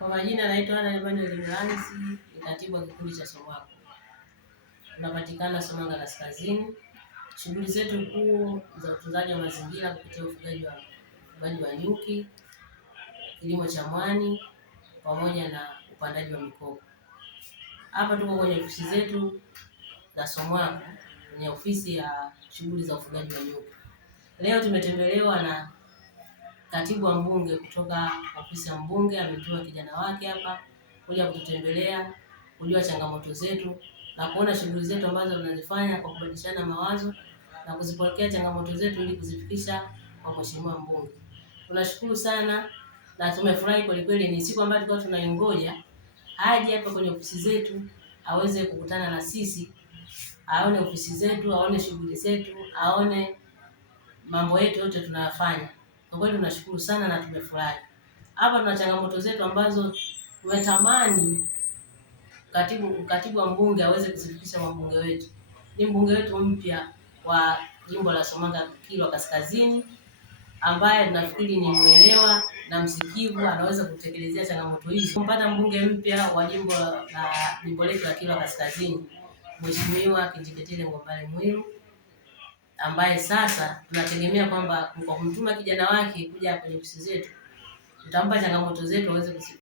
Kwa majina naitwa Ana Emmanuel Mlanzi, ni katibu wa kikundi cha SOMAKO. Tunapatikana Somanga Kaskazini. Shughuli zetu kuu za utunzaji wa mazingira kupitia ufugaji wa nyuki, kilimo cha mwani pamoja na upandaji wa mikoko. Hapa tuko kwenye ofisi zetu za SOMAKO, kwenye ofisi ya shughuli za ufugaji wa nyuki. Leo tumetembelewa na katibu wa mbunge kutoka ofisi ya mbunge. Ametoa kijana wake hapa kuja kututembelea, kujua changamoto zetu na kuona shughuli zetu ambazo tunazifanya kwa kubadilishana mawazo na kuzipokea changamoto zetu ili kuzifikisha kwa mheshimiwa mbunge. Tunashukuru sana na tumefurahi kweli kweli. Ni siku ambayo tulikuwa tunaingoja aje hapa kwenye ofisi zetu aweze kukutana na sisi, aone ofisi zetu, aone shughuli zetu, aone mambo yetu yote tunayafanya. Kwa kweli tunashukuru sana na tumefurahi. Hapa tuna changamoto zetu ambazo tumetamani katibu wa mbunge aweze kuzifikisha kwa mbunge wetu. Ni mbunge wetu mpya wa jimbo la Somanga Kilwa Kaskazini, ambaye tunafikiri ni mwelewa na msikivu, anaweza kutekelezea changamoto hizi. Kumpata mbunge mpya wa jimbo letu la Kilwa Kaskazini, Mheshimiwa Kinjeketile Ngombale Mwiru, ambaye sasa tunategemea kwamba kwa kumtuma kijana wake kuja kwenye ofisi zetu, tutampa changamoto zetu aweze